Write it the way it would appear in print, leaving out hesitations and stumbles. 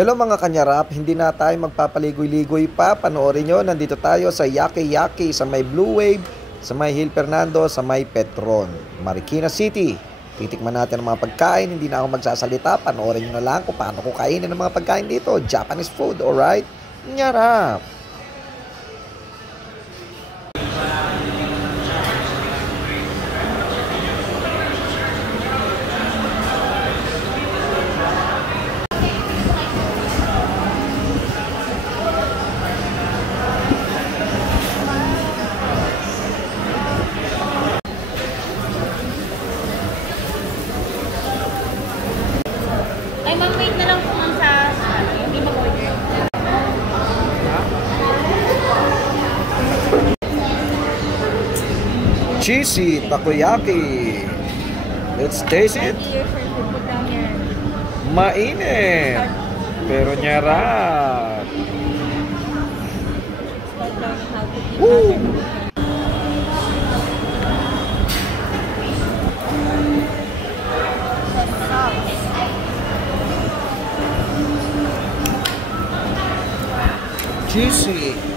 Hello mga kanyarap, hindi na tayo magpapaligoy-ligoy pa. Panoorin nyo, nandito tayo sa Yaki Yaki, sa may Blue Wave, sa may Hill Fernando, sa may Petron, Marikina City. Titikman natin ang mga pagkain, hindi na ako magsasalita. Panoorin nyo na lang kung paano ko kainin ang mga pagkain dito. Japanese food, alright? Nyarap! Ay, ma'am, wait na lang po ma'am sa hindi mag-order. Cheesy takoyaki. Let's taste it. Here, sir, put down yan. Mainit. Pero nyarap. Start down how to keep Woo! Juicy.